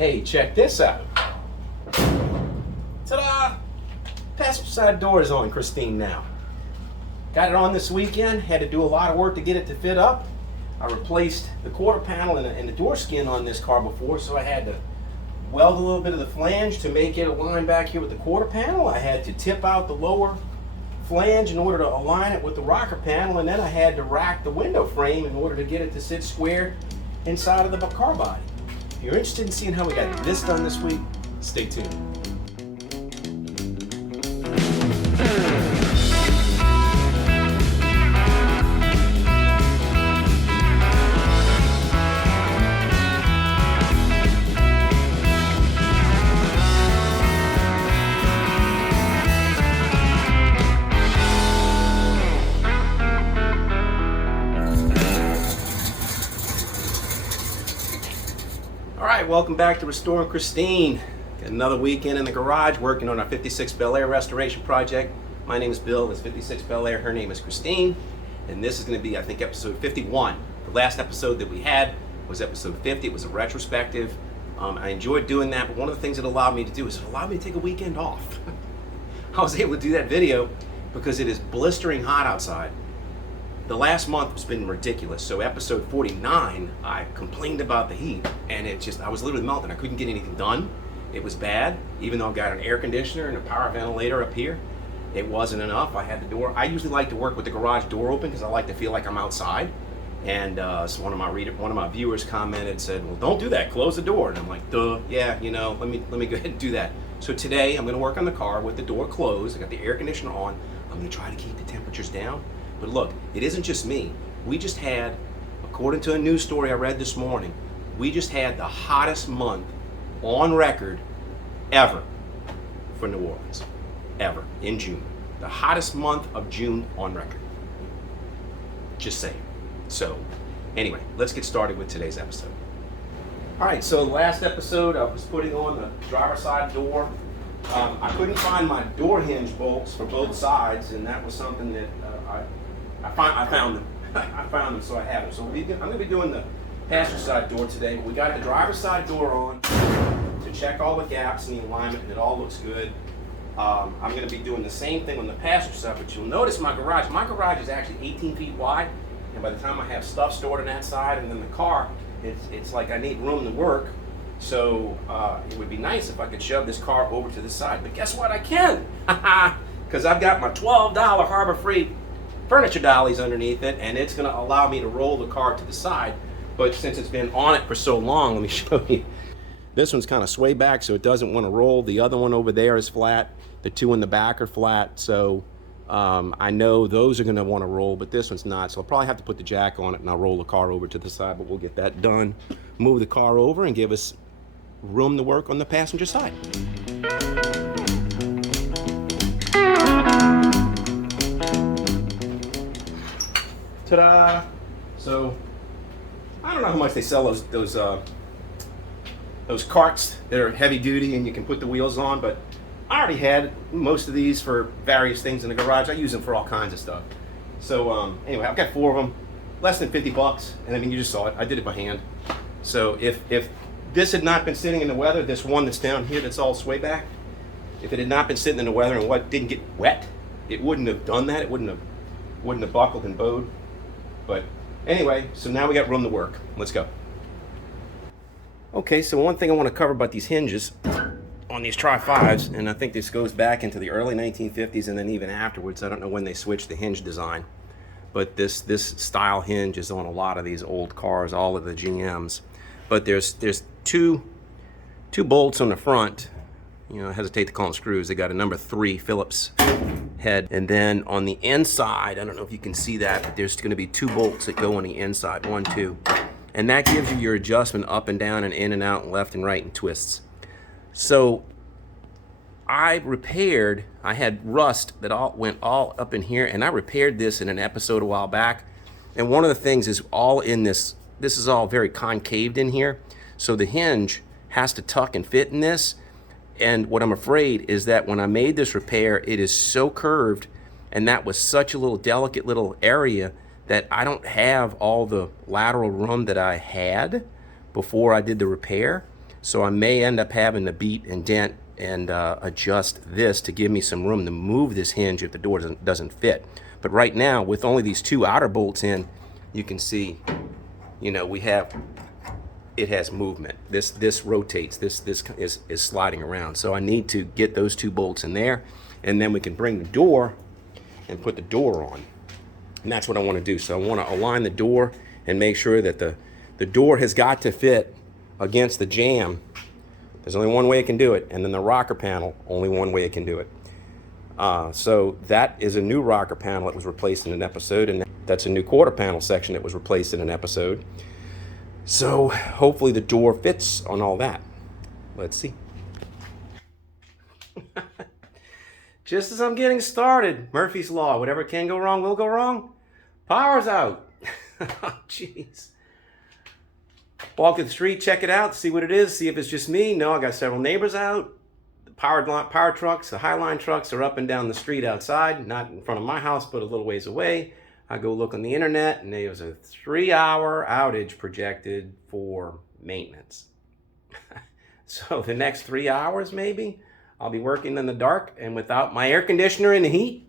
Hey, check this out. Ta-da! Passenger side door is on Christine now. Got it on this weekend. Had to do a lot of work to get it to fit up. I replaced the quarter panel and the door skin on this car before, so I had to weld a little bit of the flange to make it align back here with the quarter panel. I had to tip out the lower flange in order to align it with the rocker panel, and then I had to rack the window frame in order to get it to sit square inside of the car body. If you're interested in seeing how we got this done this week, stay tuned. Welcome back to Restoring Christine. Got another weekend in the garage working on our 56 Bel Air restoration project. My name is Bill, it's 56 Bel Air, her name is Christine, and this is going to be, I think, episode 51. The last episode that we had was episode 50. It was a retrospective. I enjoyed doing that, but one of the things it allowed me to do is it allowed me to take a weekend off. I was able to do that video because it is blistering hot outside. The last month has been ridiculous. So episode 49, I complained about the heat, and I was literally melting. I couldn't get anything done. It was bad. Even though I've got an air conditioner and a power ventilator up here, it wasn't enough. I had the door. I usually like to work with the garage door open because I like to feel like I'm outside. And so one of my viewers commented, said, "Well, don't do that. Close the door." And I'm like, "Duh, yeah, let me go ahead and do that." So today I'm going to work on the car with the door closed. I got the air conditioner on. I'm going to try to keep the temperatures down. But look, it isn't just me. We just had, according to a news story I read this morning, we just had the hottest month on record ever for New Orleans, ever, in June. The hottest month of June on record. Just saying. So, anyway, let's get started with today's episode. All right, so last episode I was putting on the driver's side door. I couldn't find my door hinge bolts for both sides, and that was something that I found them. I found them, so I have them. So I'm going to be doing the passenger side door today. But we got the driver's side door on to check all the gaps in the alignment, and it all looks good. I'm going to be doing the same thing on the passenger side, but you'll notice my garage is actually 18 feet wide, and by the time I have stuff stored on that side and then the car, it's like I need room to work. So it would be nice if I could shove this car over to the side. But guess what? I can, because I've got my $12 Harbor Freight furniture dollies underneath it, and it's going to allow me to roll the car to the side. But since it's been on it for so long, let me show you. This one's kind of sway back, so it doesn't want to roll. The other one over there is flat. The two in the back are flat, so I know those are going to want to roll, but this one's not. So I'll probably have to put the jack on it, and I'll roll the car over to the side, but we'll get that done. Move the car over and give us room to work on the passenger side. Ta-da! So I don't know how much they sell those carts that are heavy duty and you can put the wheels on, but I already had most of these for various things in the garage. I use them for all kinds of stuff. So anyway, I've got 4 of them, less than 50 bucks, and I mean, you just saw it. I did it by hand. So if this had not been sitting in the weather, this one that's down here that's all sway back, if it had not been sitting in the weather and didn't get wet, it wouldn't have done that. It wouldn't have buckled and bowed. But anyway, so now we got room to work. Let's go. Okay, so one thing I want to cover about these hinges on these Tri-5s, and I think this goes back into the early 1950s and then even afterwards. I don't know when they switched the hinge design, but this style hinge is on a lot of these old cars, all of the GMs. But there's two bolts on the front. I hesitate to call them screws. They got a number 3 Phillips head, and then on the inside, I don't know if you can see that, but there's going to be 2 bolts that go on the inside, 1, 2, and that gives you your adjustment up and down and in and out and left and right and twists. So I had rust that went all up in here, and I repaired this in an episode a while back. And one of the things is all in this is all very concaved in here, so the hinge has to tuck and fit in this. And what I'm afraid is that when I made this repair, it is so curved, and that was such a little delicate little area that I don't have all the lateral room that I had before I did the repair. So I may end up having to beat and dent and adjust this to give me some room to move this hinge if the door doesn't fit. But right now, with only these 2 outer bolts in, you can see, you know, it has movement. This rotates. This is sliding around. So I need to get those 2 bolts in there, and then we can bring the door and put the door on. And that's what I want to do. So I want to align the door and make sure that the door has got to fit against the jamb. There's only one way it can do it, and then the rocker panel, only one way it can do it. So that is a new rocker panel that was replaced in an episode, and that's a new quarter panel section that was replaced in an episode. So hopefully the door fits on all that. Let's see. Just as I'm getting started, Murphy's Law, whatever can go wrong will go wrong. Power's out. Oh, jeez. Walk to the street, check it out, see what it is, see if it's just me. No, I got several neighbors out. The power trucks, the Highline trucks are up and down the street outside, not in front of my house, but a little ways away. I go look on the internet, and there was a 3-hour outage projected for maintenance. So the next 3 hours, maybe, I'll be working in the dark and without my air conditioner in the heat.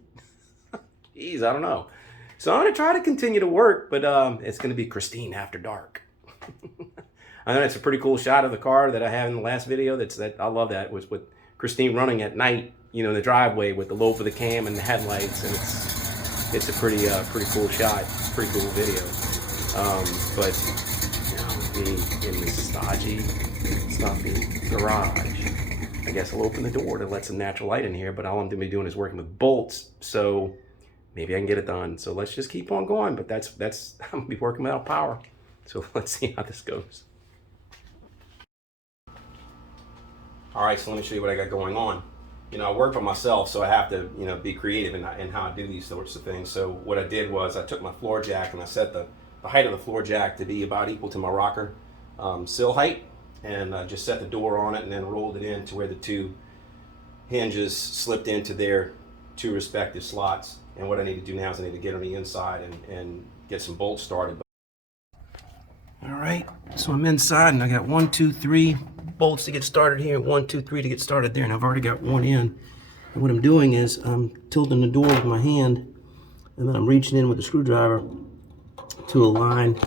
Jeez, I don't know. So I'm going to try to continue to work, but it's going to be Christine after dark. I know that's a pretty cool shot of the car that I have in the last video. I love that. Was with Christine running at night, you know, in the driveway with the low for the cam and the headlights, and it's a pretty cool shot, pretty cool video. But you know, in the stodgy, stuffy garage, I guess I'll open the door to let some natural light in here. But all I'm going to be doing is working with bolts, so maybe I can get it done. So let's just keep on going. But that's I'm going to be working without power. So let's see how this goes. All right, so let me show you what I got going on. You know, I work for myself, so I have to, you know, be creative in how I do these sorts of things. So what I did was I took my floor jack and I set the height of the floor jack to be about equal to my rocker sill height, and just set the door on it and then rolled it in to where the 2 hinges slipped into their 2 respective slots. And what I need to do now is I need to get on the inside and get some bolts started. All right, so I'm inside and I got 1, 2, 3 bolts to get started here, 1, 2, 3 to get started there, and I've already got one in. And what I'm doing is I'm tilting the door with my hand, and then I'm reaching in with the screwdriver to align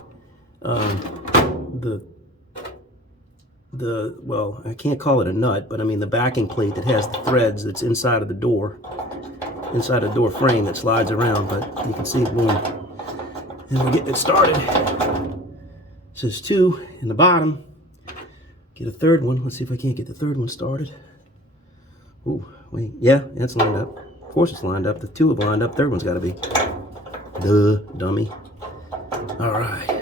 well, I can't call it a nut, but I mean the backing plate that has the threads that's inside of the door, inside the door frame that slides around, but you can see it going. And we're getting it started. It says 2 in the bottom. Get a third one. Let's see if I can't get the third one started. Oh, wait. Yeah, it's lined up. Of course it's lined up. The 2 have lined up. Third one's got to be. Duh, dummy. All right.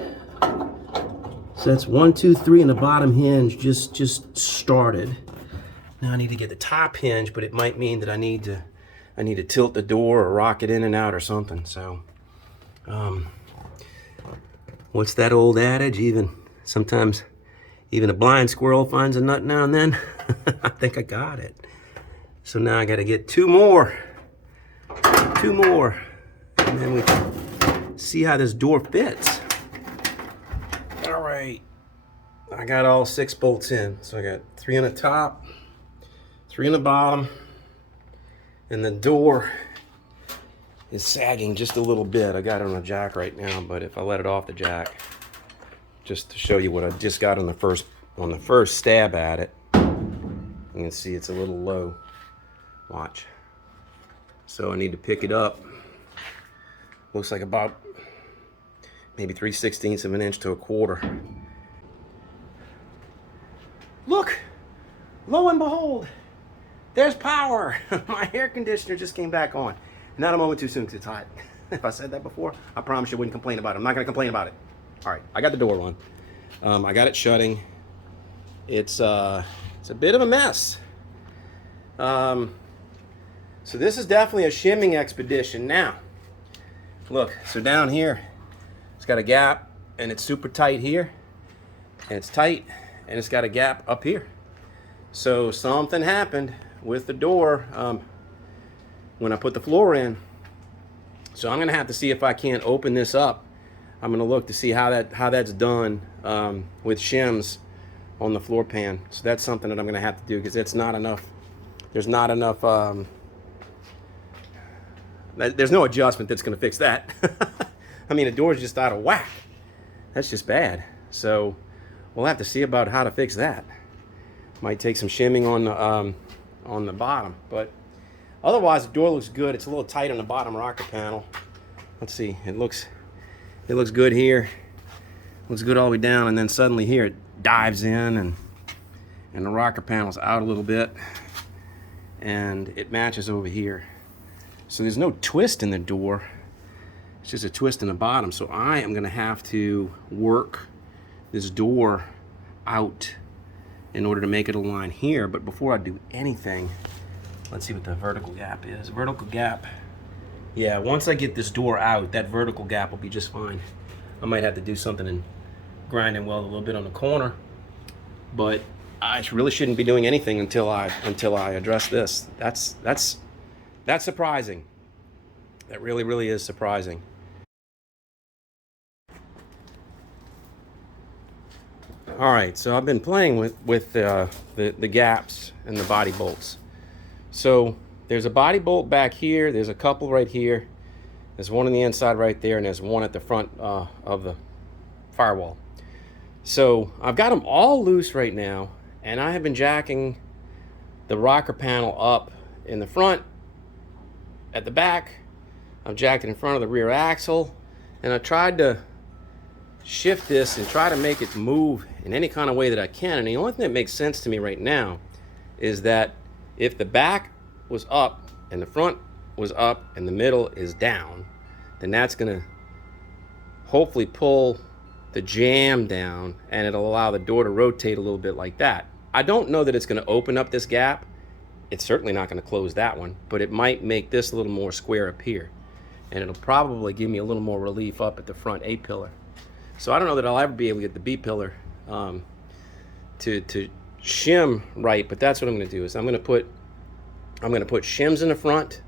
So that's 1, 2, 3 in the bottom hinge just started. Now I need to get the top hinge, but it might mean that I need to tilt the door or rock it in and out or something. So, what's that old adage? Sometimes even a blind squirrel finds a nut now and then. I think I got it. So now I got to get 2 more. 2 more. And then we can see how this door fits. All right. I got all 6 bolts in. So I got 3 on the top, 3 on the bottom, and the door is sagging just a little bit. I got it on a jack right now, but if I let it off the jack, just to show you what I just got on the first stab at it, you can see it's a little low. Watch. So I need to pick it up. Looks like about maybe 3/16 of an inch to a quarter. Look, lo and behold, there's power. My air conditioner just came back on. Not a moment too soon because it's hot. If I said that before, I promise you I wouldn't complain about it. I'm not going to complain about it. All right, I got the door on. I got it shutting. It's a bit of a mess. So this is definitely a shimming expedition. Now, look, so down here, it's got a gap, and it's super tight here, and it's tight, and it's got a gap up here. So something happened with the door when I put the floor in. So I'm gonna have to see if I can't open this up. I'm gonna look to see how that's done with shims on the floor pan. So that's something that I'm going to have to do, because it's not enough. There's not enough. There's no adjustment that's going to fix that. I mean, the door's just out of whack. That's just bad. So we'll have to see about how to fix that. Might take some shimming on the bottom, but otherwise the door looks good. It's a little tight on the bottom rocker panel. Let's see. It looks good here. Looks good all the way down, and then suddenly here it dives in, and the rocker panel's out a little bit, and it matches over here. So there's no twist in the door. It's just a twist in the bottom. So I am going to have to work this door out in order to make it align here. But before I do anything, let's see what the vertical gap is. Vertical gap. Yeah, once I get this door out, that vertical gap will be just fine. I might have to do something and grind and weld a little bit on the corner, but I really shouldn't be doing anything until I address this. That's surprising. That really is surprising. All right, so I've been playing with the gaps and the body bolts. So there's a body bolt back here. There's a couple right here. There's one on the inside right there, and there's one at the front of the firewall. So I've got them all loose right now, and I have been jacking the rocker panel up in the front, at the back. I've jacked it in front of the rear axle, and I tried to shift this and try to make it move in any kind of way that I can. And the only thing that makes sense to me right now is that if the back was up and the front was up and the middle is down, then that's going to hopefully pull the jamb down, and it'll allow the door to rotate a little bit like that. I don't know that it's going to open up this gap. It's certainly not going to close that one, but it might make this a little more square up here, and it'll probably give me a little more relief up at the front A-pillar. So I don't know that I'll ever be able to get the B-pillar to shim right, but that's what I'm going to do. Is I'm going to put shims in the front,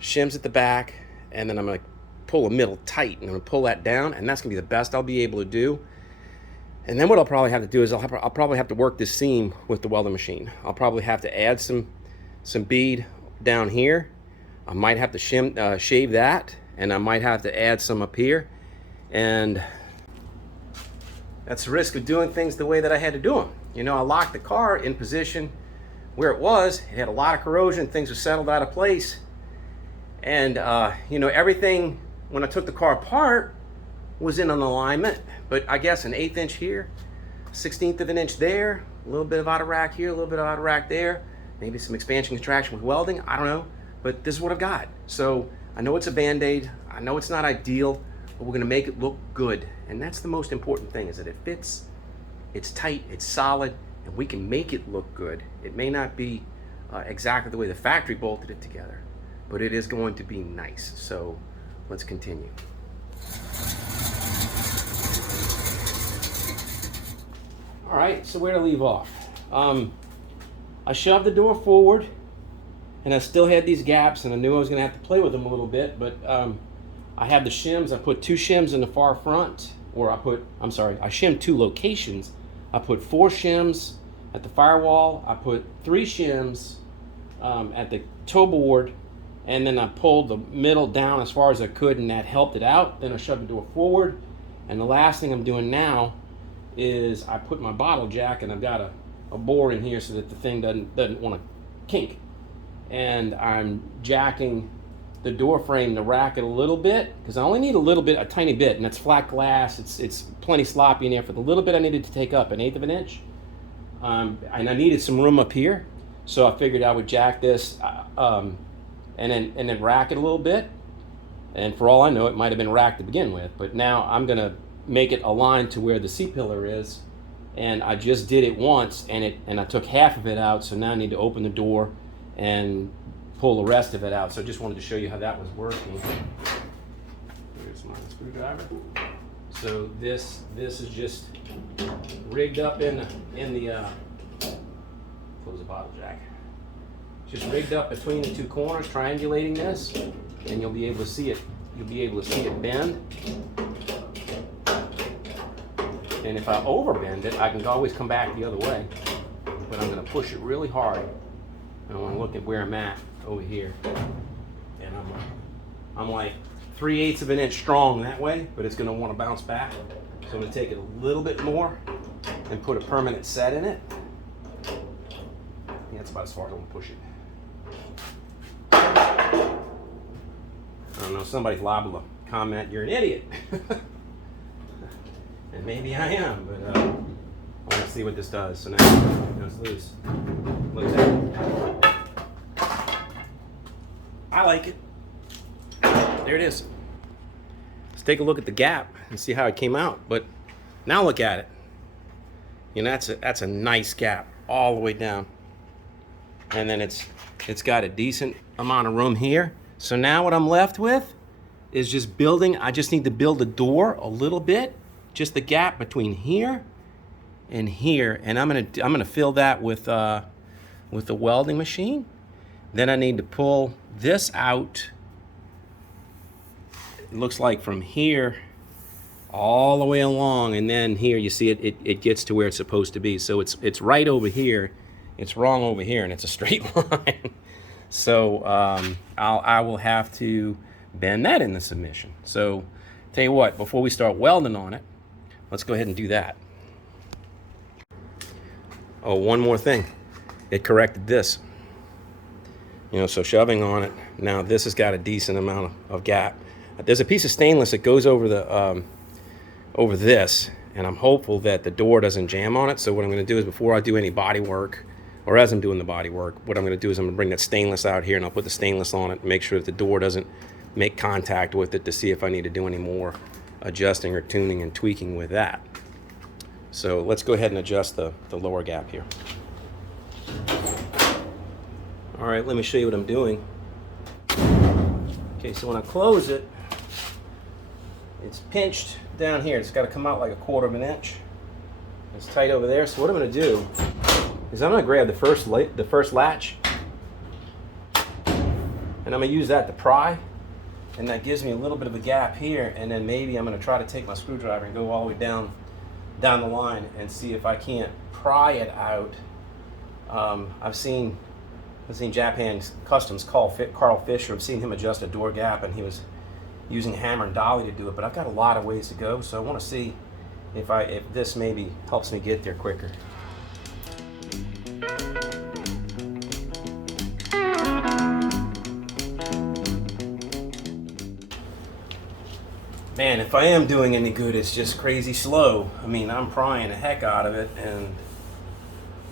shims at the back, and then I'm going to pull the middle tight, and I'm going to pull that down, and that's going to be the best I'll be able to do. And then what I'll probably have to do is I'll probably have to work this seam with the welding machine. I'll probably have to add some bead down here. I might have to shave that, and I might have to add some up here. And that's the risk of doing things the way that I had to do them. You know, I locked the car in position where it was. It had a lot of corrosion. Things were settled out of place. And, you know, everything, when I took the car apart, was in an alignment. But I guess an 1/8 inch here, 1/16 of an inch there, a little bit of out of rack here, a little bit of out of rack there, maybe some expansion contraction with welding, I don't know. But this is what I've got. So I know it's a Band-Aid. I know it's not ideal, but we're gonna make it look good. And that's the most important thing, is that it fits, it's tight, it's solid, and we can make it look good. It may not be exactly the way the factory bolted it together, but it is going to be nice. So let's continue. All right, so where to leave off? I shoved the door forward, and I still had these gaps, and I knew I was gonna have to play with them a little bit, but I have the shims. I put 2 shims in the far front, or I shimmed 2 locations. I put 4 shims at the firewall. I put 3 shims at the toe board, and then I pulled the middle down as far as I could, and that helped it out. Then I shoved the door forward, and the last thing I'm doing now is I put my bottle jack, and I've got a bore in here so that the thing doesn't want to kink. And I'm jacking the door frame to rack it a little bit, because I only need a little bit, a tiny bit, and it's flat glass. It's plenty sloppy in there. For the little bit I needed to take up, 1/8 of an inch, and I needed some room up here, so I figured I would jack this and then rack it a little bit. And for all I know, it might have been racked to begin with, but now I'm gonna make it align to where the C-pillar is, and I just did it once, and I took half of it out, so now I need to open the door and pull the rest of it out. So I just wanted to show you how that was working. Here's my screwdriver. So this is just rigged up in the close the bottle jack. Just rigged up between the 2 corners, triangulating this, and you'll be able to see it. You'll be able to see it bend. And if I overbend it, I can always come back the other way. But I'm gonna push it really hard. And I wanna look at where I'm at over here. And I'm like 3/8 of an inch strong that way, but it's gonna wanna bounce back. So I'm gonna take it a little bit more and put a permanent set in it. I think that's about as far as I want to push it. I don't know, somebody's liable to comment, "You're an idiot." And maybe I am, but I want to see what this does. So now it's loose. Look at that. I like it. There it is. Let's take a look at the gap and see how it came out. But now look at it. You know, that's a nice gap all the way down. And then it's got a decent amount of room here. So now what I'm left with is just building. I just need to build the door a little bit, just the gap between here and here. And I'm gonna fill that with the welding machine. Then I need to pull this out. It looks like from here all the way along, and then here you see it gets to where it's supposed to be. So it's right over here. It's wrong over here, and it's a straight line. So I will have to bend that in the submission. So tell you what, before we start welding on it, let's go ahead and do that. Oh, one more thing. It corrected this. You know, so shoving on it, now this has got a decent amount of gap. There's a piece of stainless that goes over the over this, and I'm hopeful that the door doesn't jam on it. So what I'm going to do is, before I do any body work, or as I'm doing the body work, what I'm going to do is I'm going to bring that stainless out here, and I'll put the stainless on it and make sure that the door doesn't make contact with it, to see if I need to do any more adjusting or tuning and tweaking with that. So let's go ahead and adjust the lower gap here. All right, let me show you what I'm doing. Okay, so when I close it, it's pinched down here. It's got to come out like 1/4 of an inch. It's tight over there. So what I'm going to do is I'm going to grab the first latch, and I'm going to use that to pry, and that gives me a little bit of a gap here. And then maybe I'm going to try to take my screwdriver and go all the way down the line and see if I can't pry it out. I've seen Japan's Customs Carl Fisher. I've seen him adjust a door gap, and he was using hammer and dolly to do it. But I've got a lot of ways to go, so I want to see if this maybe helps me get there quicker. Man, if I am doing any good, it's just crazy slow. I mean, I'm prying the heck out of it, and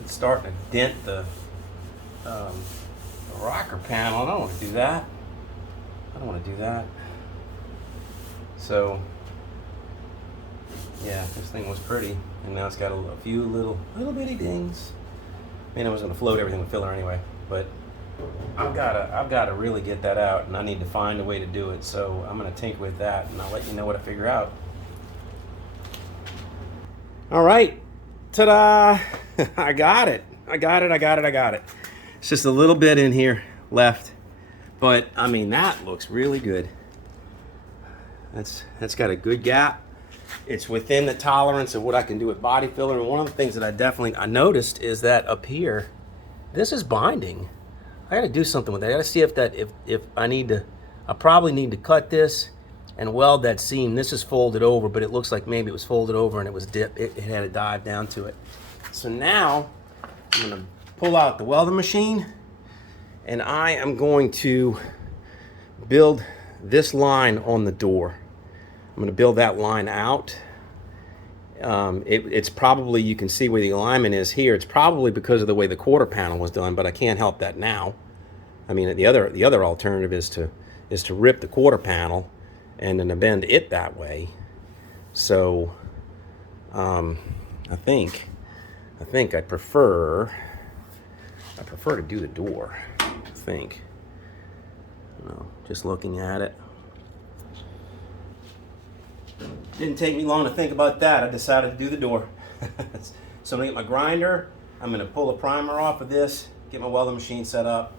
it's starting to dent the rocker panel. I don't want to do that. I don't want to do that. So, yeah, this thing was pretty, and now it's got a few little bitty dings. I mean, I was going to float everything with filler anyway, but I've got to really get that out, and I need to find a way to do it. So I'm going to tinker with that, and I'll let you know what I figure out. All right, ta-da! I got it. It's just a little bit in here left, but I mean, that looks really good. That's got a good gap. It's within the tolerance of what I can do with body filler. And one of the things that I noticed is that up here, this is binding. I got to do something with that. I got to see if I probably need to cut this and weld that seam. This is folded over, but it looks like maybe it was folded over and it was dipped. It had a dive down to it. So now I'm going to pull out the welding machine, and I am going to build this line on the door. I'm going to build that line out. It's probably, you can see where the alignment is here. It's probably because of the way the quarter panel was done, but I can't help that now. I mean, the other alternative is to rip the quarter panel and then to bend it that way. So I think I prefer to do the door. I think. No, just looking at it. Didn't take me long to think about that. I decided to do the door. So I'm gonna get my grinder. I'm gonna pull a primer off of this, get my welding machine set up,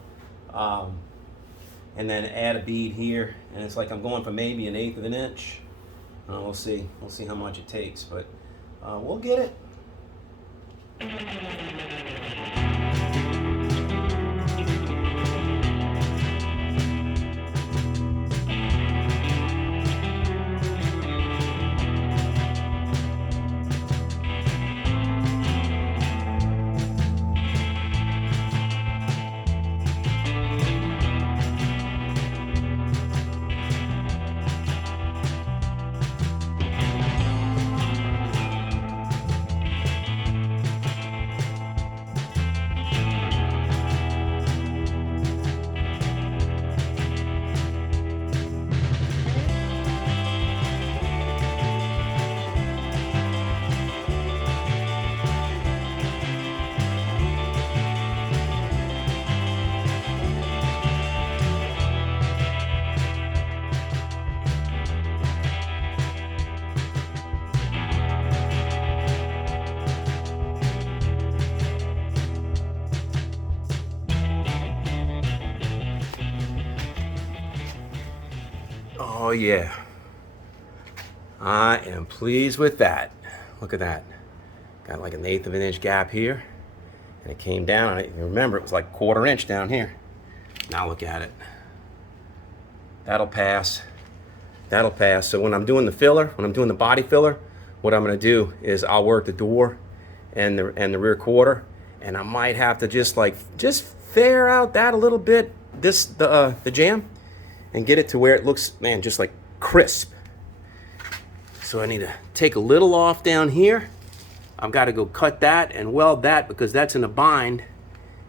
and then add a bead here. And it's like I'm going for maybe 1/8 of an inch. We'll see how much it takes. But we'll get it. Oh yeah, I am pleased with that. Look at that. Got like 1/8 of an inch gap here, and it came down. I remember it was like 1/4 inch down here. Now look at it. That'll pass. That'll pass. So when I'm doing the filler, when I'm doing the body filler, what I'm going to do is I'll work the door and the rear quarter, and I might have to just fair out that a little bit, the jam, and get it to where it looks, man, just like crisp. So I need to take a little off down here. I've got to go cut that and weld that because that's in a bind,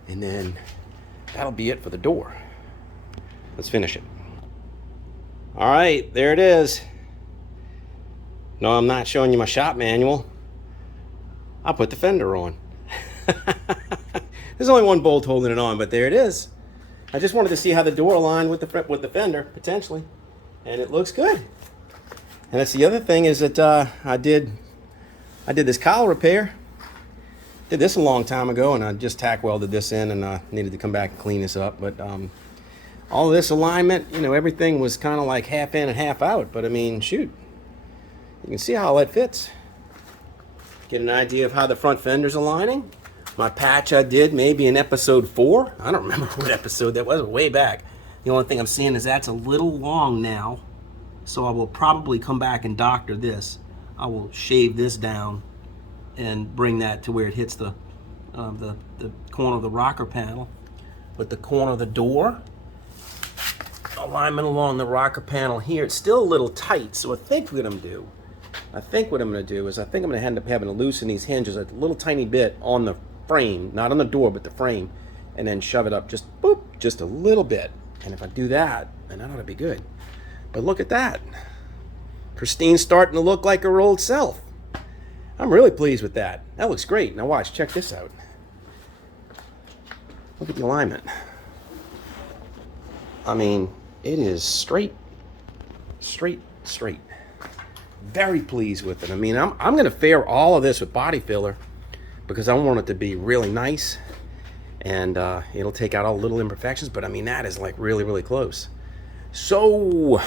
and then that'll be it for the door. Let's finish it. All right, there it is. No, I'm not showing you my shop manual. I'll put the fender on. There's only one bolt holding it on, but there it is. I just wanted to see how the door aligned with the fender, potentially, and it looks good. And that's the other thing is that I did this cowl repair. Did this a long time ago, and I just tack welded this in, and I needed to come back and clean this up. But all of this alignment, you know, everything was kind of like half in and half out. But I mean, shoot, you can see how that fits. Get an idea of how the front fender's aligning. My patch I did maybe in episode 4. I don't remember what episode that was, way back. The only thing I'm seeing is that's a little long now. So I will probably come back and doctor this. I will shave this down and bring that to where it hits the corner of the rocker panel. But the corner of the door, alignment along the rocker panel here, it's still a little tight. So I think what I'm gonna do is I'm gonna end up having to loosen these hinges a little tiny bit on the frame, not on the door, but the frame, and then shove it up just boop, just a little bit. And if I do that, then that ought to be good. But look at that. Christine's starting to look like her old self. I'm really pleased with that. That looks great. Now watch, check this out. Look at the alignment. I mean, it is straight. Very pleased with it. I mean, I'm going to fair all of this with body filler because I want it to be really nice, and it'll take out all the little imperfections. But I mean, that is like really, really close. So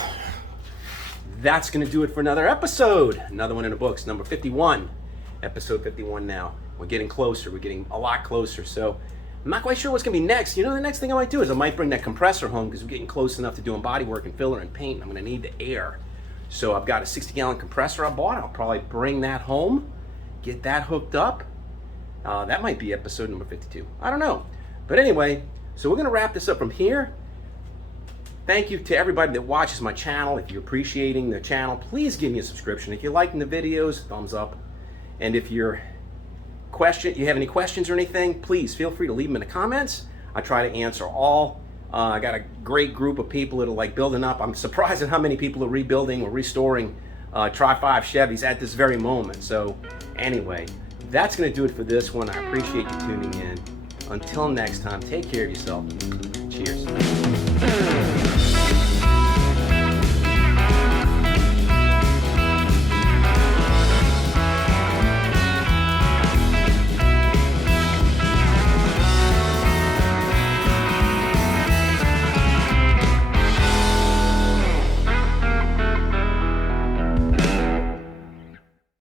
that's going to do it for another episode. Another one in the books, number 51. Episode 51 now. We're getting closer. We're getting a lot closer. So I'm not quite sure what's going to be next. You know, the next thing I might do is I might bring that compressor home because we're getting close enough to doing body work and filler and paint. I'm going to need the air. So I've got a 60-gallon compressor I bought. I'll probably bring that home, get that hooked up. That might be episode number 52. I don't know. But anyway, so we're going to wrap this up from here. Thank you to everybody that watches my channel. If you're appreciating the channel, please give me a subscription. If you're liking the videos, thumbs up. And if you have any questions or anything, please feel free to leave them in the comments. I try to answer all. I got a great group of people that are like building up. I'm surprised at how many people are rebuilding or restoring Tri-5 Chevys at this very moment. So anyway, that's going to do it for this one. I appreciate you tuning in. Until next time, take care of yourself. Cheers.